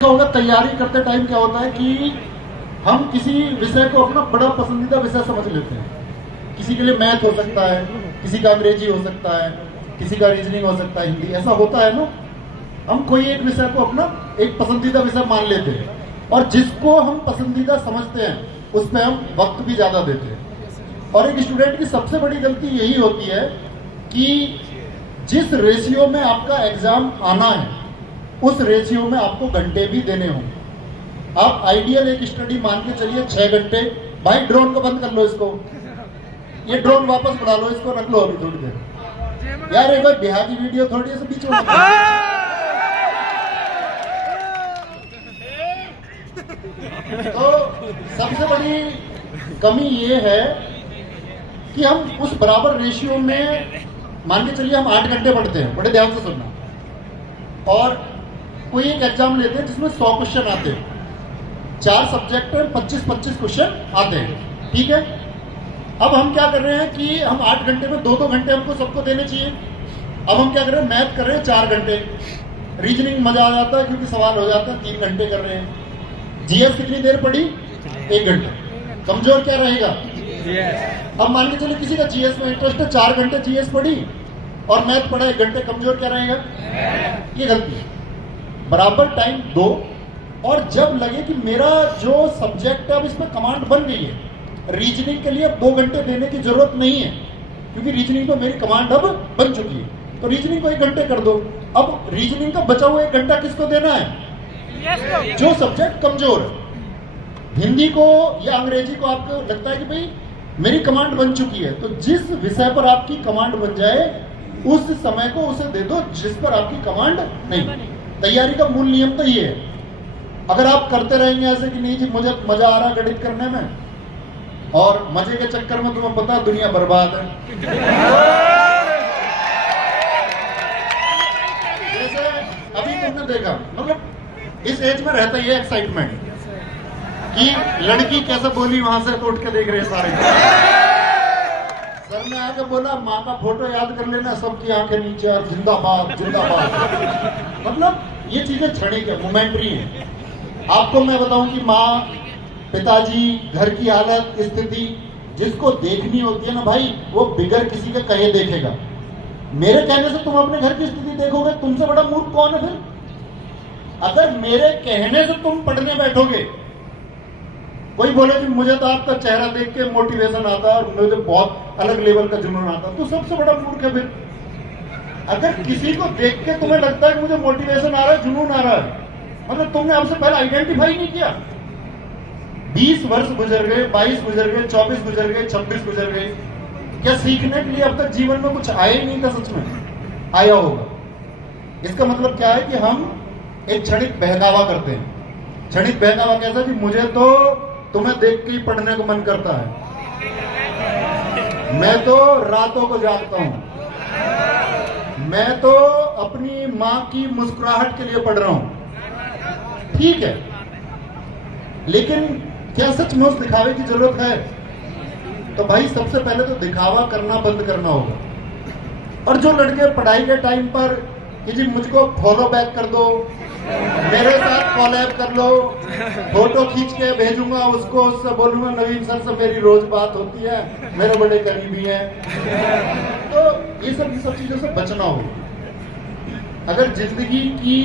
होगा तैयारी करते टाइम क्या होता है कि हम किसी विषय को अपना बड़ा पसंदीदा विषय समझ लेते हैं। किसी के लिए मैथ हो सकता है, किसी का अंग्रेजी हो सकता है, किसी का रीजनिंग हो सकता है, हिंदी, ऐसा होता है ना। हम कोई एक विषय को अपना एक पसंदीदा विषय मान लेते हैं और जिसको हम पसंदीदा समझते हैं उस पर हम वक्त भी ज्यादा देते हैं। और एक स्टूडेंट की सबसे बड़ी गलती यही होती है कि जिस रेशियो में आपका एग्जाम आना है उस रेशियो में आपको घंटे भी देने होंगे। आप आइडियल एक स्टडी मान के चलिए 6 घंटे। भाई ड्रोन को बंद कर लो, इसको ये ड्रोन वापस बढ़ा लो, इसको रख लो अभी थोड़ी देर। यार एक बार बिहार की वीडियो थोड़ी से बीच में तो सबसे बड़ी कमी ये है कि हम उस बराबर रेशियो में मान के चलिए हम 8 घंटे पढ़ते हैं। बड़े ध्यान से सुनना। और कोई एक एग्जाम लेते हैं जिसमें 100 क्वेश्चन आते हैं, 4 सब्जेक्ट में 25-25 क्वेश्चन आते हैं, ठीक है। अब हम क्या कर रहे हैं कि हम 8 घंटे में 2-2 घंटे हमको सबको देने चाहिए। अब हम क्या कर रहे हैं, मैथ कर रहे हैं 4 घंटे, रीजनिंग मजा आ जाता है क्योंकि सवाल हो जाता है 3 घंटे कर रहे हैं, जीएस कितनी देर पढ़ी 1 घंटा, कमजोर क्या रहेगा। अब मान के चलिए किसी का जीएस में इंटरेस्ट है, 4 घंटे जीएस पढ़ी और मैथ पढ़ा 1 घंटे, कमजोर क्या रहेगा। ये गलती है। बराबर टाइम दो और जब लगे कि मेरा जो सब्जेक्ट है अब इसमें कमांड बन गई है, रीजनिंग के लिए अब 2 घंटे देने की जरूरत नहीं है क्योंकि रीजनिंग तो मेरी कमांड अब बन चुकी है, तो रीजनिंग को 1 घंटे कर दो। अब रीजनिंग का बचा हुआ 1 घंटा किसको देना है, जो सब्जेक्ट कमजोर है। हिंदी को या अंग्रेजी को आपको लगता है कि भाई मेरी कमांड बन चुकी है, तो जिस विषय पर आपकी कमांड बन जाए उस समय को उसे दे दो जिस पर आपकी कमांड नहीं। तैयारी का मूल नियम तो ये है। अगर आप करते रहेंगे ऐसे कि नहीं जी मुझे मजा आ रहा गणित करने में और मजे के चक्कर में तुम्हें पता दुनिया बर्बाद है। जैसे अभी तुमने देखा, मतलब इस एज में रहता ही है एक्साइटमेंट कि लड़की कैसे बोली वहां से तो उठ के देख रहे हैं सारे। सर ने आके बोला माँ का फोटो याद कर लेना, सबकी आंखें नीचे और जिंदाबाद जिंदाबाद। मतलब ये चीजें क्षणिक है, मोमेंट्री है। आपको मैं बताऊं कि माँ, पिताजी, घर की हालत, स्थिति जिसको देखनी होती है ना भाई, वो बिगर किसी के कहे देखेगा। मेरे कहने से तुम अपने घर की स्थिति देखोगे, तुमसे बड़ा मूर्ख कौन है फिर। अगर मेरे कहने से तुम पढ़ने बैठोगे, कोई बोले कि मुझे तो आपका चेहरा देख के मोटिवेशन आता है और मुझे बहुत अलग लेवल का जुनून आता है, तो सबसे बड़ा मूर्ख है फिर। अगर किसी को देख के तुम्हें लगता है कि मुझे मोटिवेशन आ रहा है, जुनून आ रहा है, मतलब तुमने हमसे पहले आइडेंटिफाई नहीं किया। 20 वर्ष गुजर गए, 22 गुजर गए, 24 गुजर गए, 26 गुजर गए, क्या सीखने के लिए अब तक जीवन में कुछ आया ही नहीं था। सच में आया होगा। इसका मतलब क्या है कि हम एक क्षणिक बहकावा करते हैं। क्षणिक बहकावा कैसा कि मुझे तो तुम्हें देख के ही पढ़ने को मन करता है, मैं तो रातों को जागता हूं, मैं तो अपनी मां की मुस्कुराहट के लिए पढ़ रहा हूं। ठीक है, लेकिन क्या सच में उस दिखावे की जरूरत है। तो भाई सबसे पहले तो दिखावा करना बंद करना होगा। और जो लड़के पढ़ाई के टाइम पर कि जी मुझको फॉलो बैक कर दो, मेरे साथ कॉलैब कर लो, फोटो खींच के भेजूंगा उसको, उससे बोलूंगा नवीन सर से मेरी रोज बात होती है, मेरे बड़े करीबी हैं, तो ये सब चीजों से बचना होगा। अगर जिंदगी की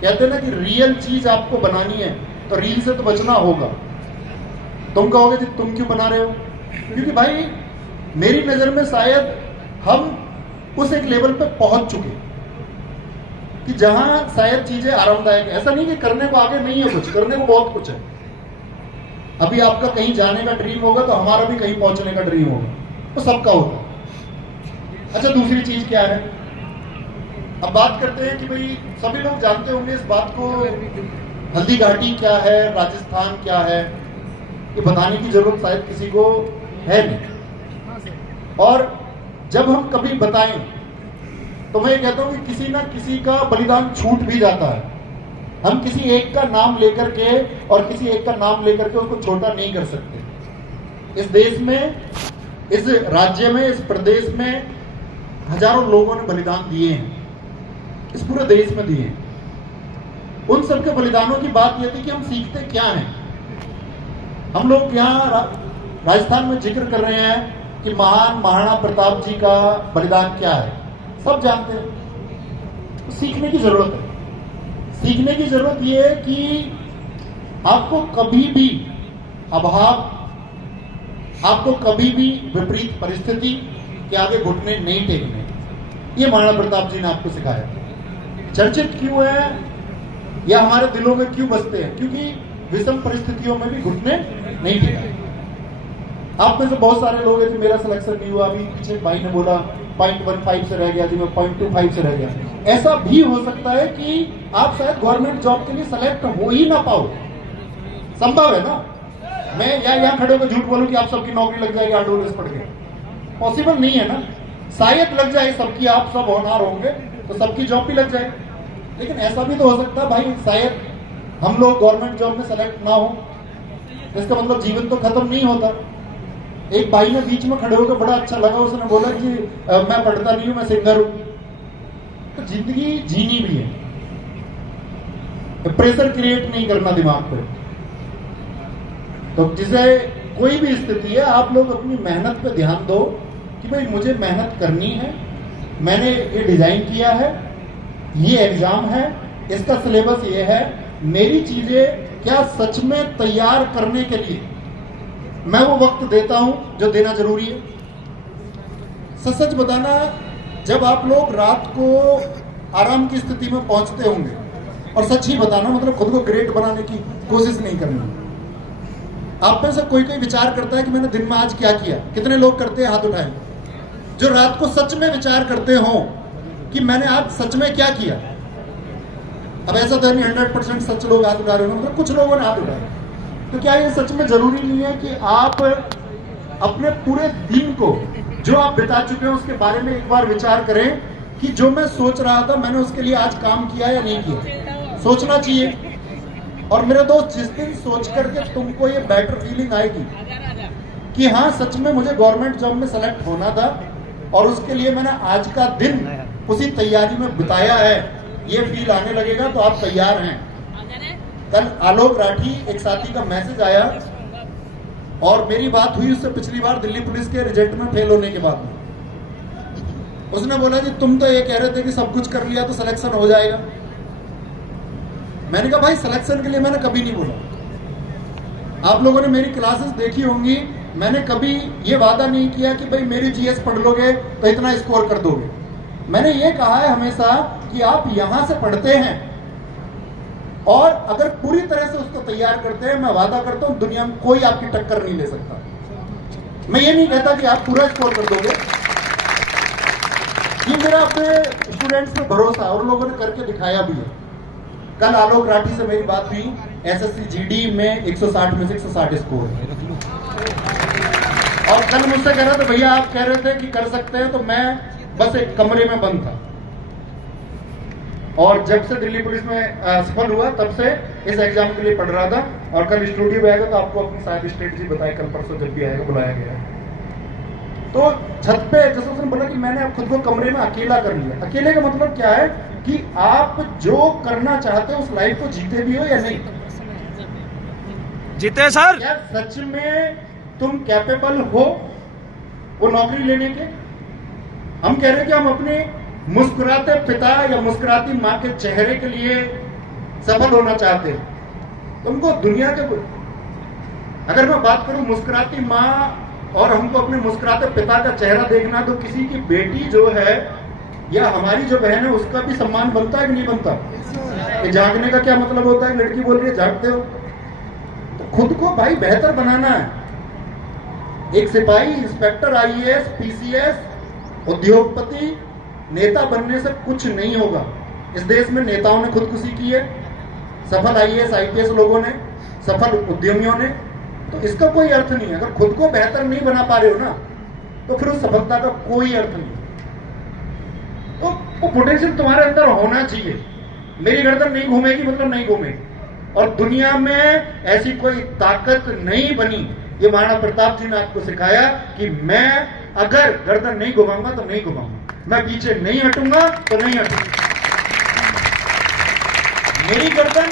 कहते हैं ना कि रियल चीज आपको बनानी है तो रील से तो बचना होगा। तुम कहोगे कि तुम क्यों बना रहे हो, क्योंकि भाई मेरी नजर में शायद हम उस एक लेवल पे पहुंच चुके कि जहां शायद चीजें आरामदायक है। ऐसा नहीं कि करने को आगे नहीं है, कुछ करने को बहुत कुछ है। अभी आपका कहीं जाने का ड्रीम होगा तो हमारा भी कहीं पहुंचने का ड्रीम होगा, तो सबका होगा। अच्छा, दूसरी चीज क्या है, अब बात करते हैं कि भाई सभी लोग जानते होंगे इस बात को, हल्दी घाटी क्या है, राजस्थान क्या है, ये बताने की जरूरत शायद किसी को है नहीं। और जब हम कभी बताएं तो मैं कहता हूं कि किसी ना किसी का बलिदान छूट भी जाता है। हम किसी एक का नाम लेकर के और किसी एक का नाम लेकर के उसको छोटा नहीं कर सकते। इस देश में, इस राज्य में, इस प्रदेश में हजारों लोगों ने बलिदान दिए हैं, इस पूरे देश में दिए हैं। उन सबके बलिदानों की बात यह थी कि हम सीखते क्या हैं। हम लोग यहाँ राजस्थान में जिक्र कर रहे हैं कि महान महाराणा प्रताप जी का बलिदान क्या है, सब जानते हैं। तो सीखने की जरूरत है। सीखने की जरूरत यह है कि आपको कभी भी अभाव, आपको कभी भी विपरीत परिस्थिति के आगे घुटने नहीं टेकने। ये महाराणा प्रताप जी ने आपको सिखाया। चर्चित क्यों है या हमारे दिलों में क्यों बसते हैं? क्योंकि विषम परिस्थितियों में भी घुटने नहीं टेका। आप में से बहुत सारे लोग हैं कि मेरा सिलेक्शन नहीं हुआ, अभी पीछे भाई ने बोला 0.15 से रह गया जी, मैं 0.25 से रह गया। ऐसा भी हो सकता है कि आप शायद गवर्नमेंट जॉब के लिए सेलेक्ट हो ही ना पाओ। संभव है ना? मैं यहाँ खड़े होकर झूठ बोलूं कि आप सबकी नौकरी लग जाएगी आरडीओ पढ़ के, पॉसिबल नहीं है ना। शायद लग जाए सबकी, आप सब होनहार होंगे तो सबकी जॉब भी लग जाए। लेकिन ऐसा भी तो हो सकता है भाई, शायद हम लोग गवर्नमेंट जॉब में सेलेक्ट ना हो, इसका मतलब जीवन तो खत्म नहीं होता। एक भाई ने बीच में खड़े होकर बड़ा अच्छा लगा, उसने बोला कि मैं पढ़ता नहीं हूं, मैं सिंगर हूं। तो जिंदगी जीनी भी है, प्रेशर क्रिएट नहीं करना दिमाग पे। तो जिसे कोई भी स्थिति है, आप लोग अपनी मेहनत पे ध्यान दो कि भाई मुझे मेहनत करनी है, मैंने ये डिजाइन किया है, ये एग्जाम है, इसका सिलेबस ये है, मेरी चीजें क्या सच में तैयार करने के लिए मैं वो वक्त देता हूं जो देना जरूरी है। सच बताना, जब आप लोग रात को आराम की स्थिति में पहुंचते होंगे, और सच ही बताना मतलब खुद को ग्रेट बनाने की कोशिश नहीं करनी। आप में से कोई कोई विचार करता है कि मैंने दिन में आज क्या किया? कितने लोग करते हैं? हाथ उठाएं जो रात को सच में विचार करते हो कि मैंने आज सच में क्या किया। अब ऐसा तो नहीं 100% सच लोग हाथ उठा रहे हो, मतलब कुछ लोगों ने हाथ उठाए। तो क्या ये सच में जरूरी नहीं है कि आप अपने पूरे दिन को जो आप बिता चुके हैं उसके बारे में एक बार विचार करें कि जो मैं सोच रहा था मैंने उसके लिए आज काम किया या नहीं किया? सोचना चाहिए। और मेरे दोस्त, जिस दिन सोच करके तुमको ये बेटर फीलिंग आएगी कि हाँ सच में मुझे गवर्नमेंट जॉब में सेलेक्ट होना था और उसके लिए मैंने आज का दिन उसी तैयारी में बिताया है, ये फील आने लगेगा तो आप तैयार हैं। कल आलोक राठी एक साथी का मैसेज आया और मेरी बात हुई उससे पिछली बार दिल्ली पुलिस के रिजल्ट में फेल होने के बाद में। उसने बोला जी तुम तो ये कह रहे थे कि सब कुछ कर लिया तो सिलेक्शन हो जाएगा। मैंने कहा भाई सिलेक्शन के लिए मैंने कभी नहीं बोला। आप लोगों ने मेरी क्लासेस देखी होंगी, मैंने कभी ये वादा नहीं किया कि भाई मेरी जीएस पढ़ लोगे तो इतना स्कोर कर दोगे। मैंने ये कहा है हमेशा कि आप यहां से पढ़ते हैं और अगर पूरी तरह से उसको तैयार करते हैं, मैं वादा करता हूं दुनिया में कोई आपकी टक्कर नहीं ले सकता। मैं ये नहीं कहता कि आप पूरा स्कोर कर दोगे, ये मेरा अपने स्टूडेंट्स पे भरोसा है और लोगों ने करके दिखाया भी है। कल आलोक राठी से मेरी बात हुई, एसएससी जीडी में 160 में से 160 स्कोर, और कल मुझसे कह रहा था भैया आप कह रहे थे कि कर सकते हैं, तो मैं बस एक कमरे में बंद था। और जब से दिल्ली पुलिस में सफल हुआ तब से इस एग्जाम के लिए पढ़ रहा था। और कल स्टूडियो में आएगा तो आपको अपनी सारी स्ट्रेटजी बताए, कल परसों जब भी आएगा बुलाया गया। तो छत पे जैसे उसने बोला कि मैंने खुद को कमरे में अकेला कर लिया। अकेले का मतलब क्या है कि आप जो करना चाहते हो उस लाइफ को जीते भी हो या नहीं जीते सर। क्या सच में तुम कैपेबल हो वो नौकरी लेने के? हम कह रहे हैं कि हम अपने मुस्कुराते पिता या मुस्कुराती माँ के चेहरे के लिए सफल होना चाहते हैं। तुमको दुनिया के, अगर मैं बात करूं मुस्कुराती माँ और हमको अपने मुस्कुराते पिता का चेहरा देखना, तो किसी की बेटी जो है या हमारी जो बहन है उसका भी सम्मान बनता है कि नहीं बनता? ये झांकने का क्या मतलब होता है? लड़की बोल रही है झांकते हो, तो खुद को भाई बेहतर बनाना है। एक सिपाही, इंस्पेक्टर, आईएएस, पीसीएस, उद्योगपति, नेता बनने से कुछ नहीं होगा। इस देश में नेताओं ने खुदकुशी की है, सफल आईएएस आईपीएस लोगों ने, सफल उद्यमियों ने। तो इसका कोई अर्थ नहीं है। अगर खुद को बेहतर नहीं बना पा रहे हो ना, तो फिर उस सफलता का कोई अर्थ नहीं। तो वो पोटेंशियल तुम्हारे अंदर होना चाहिए। मेरी गर्दन नहीं घूमेगी मतलब नहीं घूमेगी, और दुनिया में ऐसी कोई ताकत नहीं बनी। ये महाराणा प्रताप जी ने आपको सिखाया कि मैं अगर गर्दन नहीं घुमाऊंगा तो नहीं घुमाऊंगा, मैं पीछे नहीं हटूंगा तो नहीं हटूंगा। मेरी गर्दन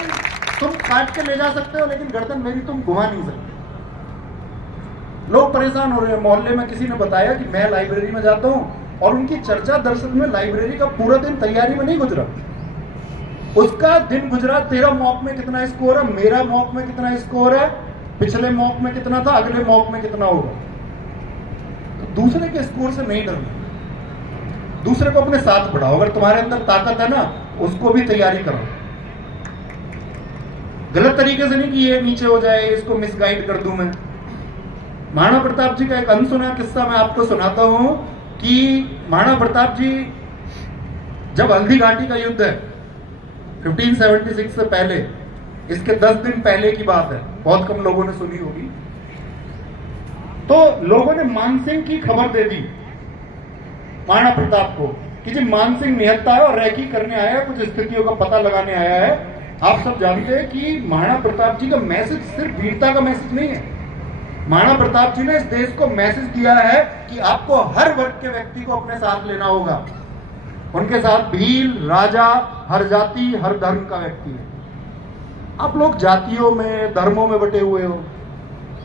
तुम काट के ले जा सकते हो, लेकिन गर्दन मेरी तुम घुमा नहीं सकते। लोग परेशान हो रहे हैं। मोहल्ले में किसी ने बताया कि मैं लाइब्रेरी में जाता हूं और उनकी चर्चा दरअसल में लाइब्रेरी का पूरा दिन तैयारी में नहीं गुजरा, उसका दिन गुजरा तेरा मॉक में कितना स्कोर है, मेरा मॉक में कितना स्कोर है, पिछले मॉक में कितना था, अगले मॉक में कितना होगा। तो दूसरे के स्कोर से नहीं डरना, दूसरे को अपने साथ बढ़ाओ। अगर तुम्हारे अंदर ताकत है ना, उसको भी तैयारी करो। गलत तरीके से नहीं कि ये नीचे हो जाए, इसको मिसगाइड कर दूं मैं। महाराणा प्रताप जी का एक अनसुना किस्सा मैं आपको सुनाता हूं कि महाराणा प्रताप जी जब हल्दी घाटी का युद्ध है 1576 से पहले, इसके 10 दिन पहले की बात है, बहुत कम लोगों ने सुनी होगी, तो लोगों ने मानसिंह की खबर दे दी महाराणा प्रताप को कि जी मानसिंह निहत्था है और रैकी करने आया है, कुछ स्थितियों का पता लगाने आया है। आप सब जानते हैं कि महाराणा प्रताप जी का मैसेज सिर्फ वीरता का मैसेज नहीं है। महाराणा प्रताप जी ने इस देश को मैसेज दिया है कि आपको हर वर्ग के व्यक्ति को अपने साथ लेना होगा। उनके साथ भील, राजा, हर जाति, हर धर्म का व्यक्ति है। आप लोग जातियों में, धर्मों में बटे हुए हो,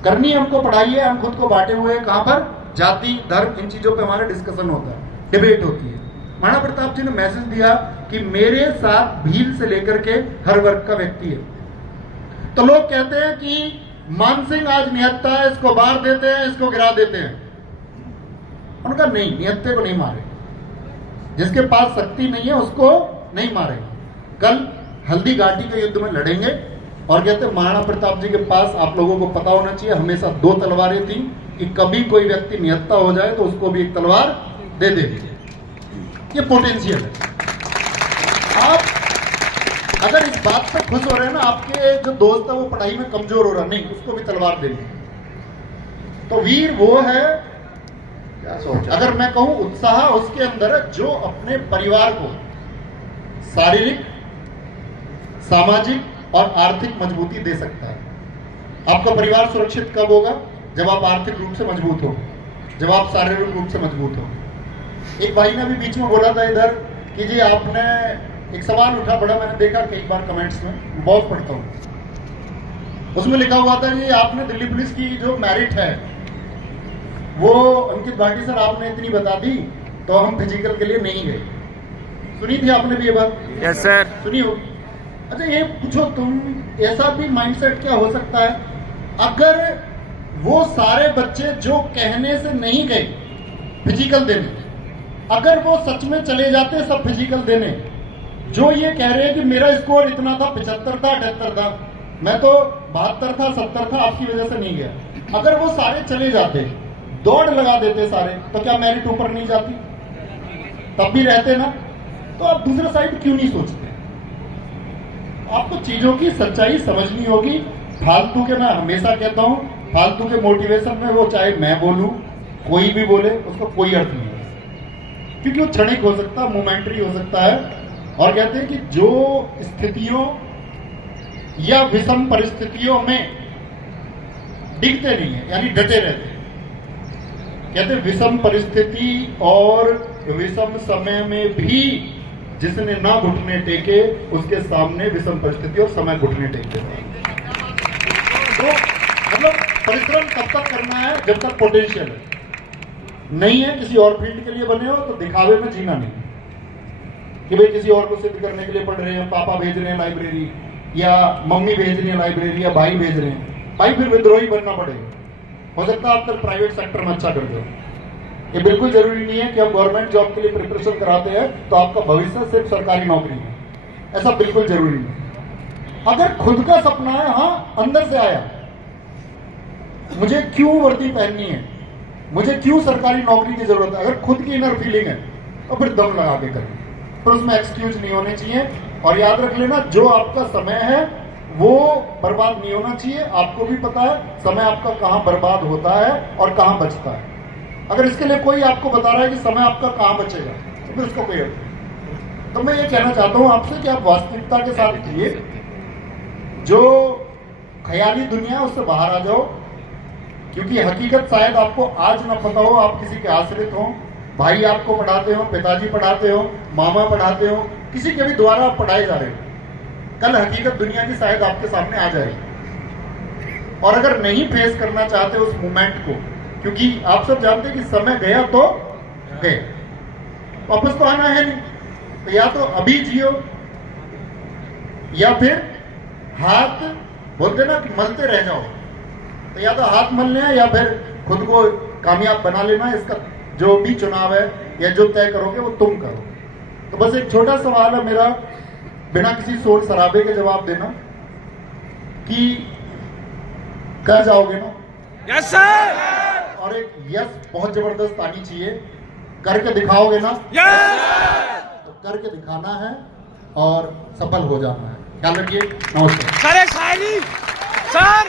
करनी है हमको पढ़ाई है, हम खुद को बांटे हुए हैं। कहां पर? जाति, धर्म, इन चीजों पे हमारा डिस्कशन होता है, डिबेट होती है। महाराणा प्रताप जी ने मैसेज दिया कि मेरे साथ भील से लेकर के हर वर्ग का व्यक्ति है। तो लोग कहते हैं कि मानसिंह आज निहत्था है, इसको मार देते हैं, इसको गिरा देते हैं। उनका नहीं, निहत्थे को नहीं मारे, जिसके पास शक्ति नहीं है उसको नहीं मारेंगे। कल हल्दी घाटी के युद्ध में लड़ेंगे और कहते महाराणा प्रताप जी के पास, आप लोगों को पता होना चाहिए, हमेशा 2 तलवारें थी कि कभी कोई व्यक्ति निहत्था हो जाए तो उसको भी एक तलवार दे देंगे। ये पोटेंशियल है। आप अगर इस बात पे खुश हो रहे हैं ना, आपके जो दोस्त है वो पढ़ाई में कमजोर हो रहा, नहीं, उसको भी तलवार देंगे। तो वीर वो है, क्या सोचा, अगर मैं कहूं उत्साह उसके अंदर है जो अपने परिवार को शारीरिक, सामाजिक और आर्थिक मजबूती दे सकता है। आपका परिवार सुरक्षित कब होगा? जब आप आर्थिक रूप से मजबूत हो, जब आप शारीरिक रूप से मजबूत हो। एक भाई ने अभी बीच में बोला था इधर कि जी आपने, एक सवाल उठा पड़ा, मैंने देखा कई बार कमेंट्स में, बहुत पढ़ता हूं, उसमें लिखा हुआ था कि आपने दिल्ली पुलिस की जो मेरिट है वो अंकित भाटी सर आपने इतनी बता दी तो हम फिजिकल के लिए नहीं गए। सुनी थी आपने भी ये बात? यस सर, सुनी होगी। अच्छा ये पूछो तुम, ऐसा भी माइंडसेट क्या हो सकता है अगर वो सारे बच्चे जो कहने से नहीं गए फिजिकल देने, अगर वो सच में चले जाते सब फिजिकल देने, जो ये कह रहे हैं कि मेरा स्कोर इतना था, 75 था, 78 था, मैं तो 72 था, 70 था, आपकी वजह से नहीं गया, अगर वो सारे चले जाते, दौड़ लगा देते सारे, तो क्या मेरिट ऊपर नहीं जाती? तब भी रहते ना। तो आप दूसरा साइड क्यों नहीं सोचते? आपको चीजों की सच्चाई समझनी होगी। फालतू के, मैं हमेशा कहता हूं, फालतू के मोटिवेशन में वो चाहे मैं बोलूं, कोई भी बोले, उसका कोई अर्थ नहीं है, क्योंकि वो क्षणिक हो सकता है, मोमेंटरी हो सकता है। और कहते हैं कि जो स्थितियों या विषम परिस्थितियों में डिगते नहीं है, यानी डटे रहते हैं, कहते हैं विषम परिस्थिति और विषम समय में भी जिसने ना घुटने टेके उसके सामने विषम परिस्थिति और समय घुटने टेक देते हैं। तो मतलब परिश्रम तब तक करना है जब तक पोटेंशियल है, नहीं है किसी और फील्ड के लिए बने हो तो दिखावे में जीना नहीं कि भाई किसी और को सिद्ध करने के लिए पढ़ रहे हैं, पापा भेज रहे हैं लाइब्रेरी, या मम्मी भेज रही है लाइब्रेरी, या भाई भेज रहे हैं, भाई फिर विद्रोही बनना पड़ेगा। हो सकता है आप तक प्राइवेट सेक्टर में अच्छा कर दो। ये बिल्कुल जरूरी नहीं है कि हम गवर्नमेंट जॉब के लिए प्रिपरेशन कराते हैं तो आपका भविष्य सिर्फ सरकारी नौकरी है, ऐसा बिल्कुल जरूरी नहीं। अगर खुद का सपना है, हाँ अंदर से आया, मुझे क्यों वर्दी पहननी है, मुझे क्यों सरकारी नौकरी की जरूरत है, अगर खुद की इनर फीलिंग है तो फिर दम लगा के करें, फिर उसमें एक्सक्यूज नहीं होने चाहिए। और याद रख लेना, जो आपका समय है वो बर्बाद नहीं होना चाहिए। आपको भी पता है समय आपका कहां बर्बाद होता है और कहां बचता है। अगर इसके लिए कोई आपको बता रहा है कि समय आपका कहां बचेगा तो फिर उसका कोई अर्थ नहीं। तो मैं ये कहना चाहता हूं आपसे कि आप वास्तविकता के साथ जिए, जो ख्याली दुनिया है उससे बाहर आ जाओ, क्योंकि हकीकत शायद आपको आज ना पता हो, आप किसी के आश्रित हो, भाई आपको पढ़ाते हो, पिताजी पढ़ाते हो, मामा पढ़ाते हो, किसी के भी द्वारा आप पढ़ाए जा रहे हो। कल हकीकत दुनिया की शायद आपके सामने आ जाएगी। और अगर नहीं फेस करना चाहते उस मोमेंट को, क्योंकि आप सब जानते हैं कि समय गया तो गए, वापस तो आना है नहीं, तो या तो अभी जियो या फिर हाथ बोलते ना कि मलते रह जाओ, तो या तो हाथ मलने हैं या फिर खुद को कामयाब बना लेना। इसका जो भी चुनाव है या जो तय करोगे वो तुम करो। तो बस एक छोटा सवाल है मेरा, बिना किसी शोर शराबे के जवाब देना कि कह जाओगे ना? Yes sir. और एक यस बहुत जबरदस्त आनी चाहिए। करके दिखाओगे ना? यस। तो करके दिखाना है और सफल हो जाना है। ख्याल रखिए। नमस्कार सर। एक शायरी सर।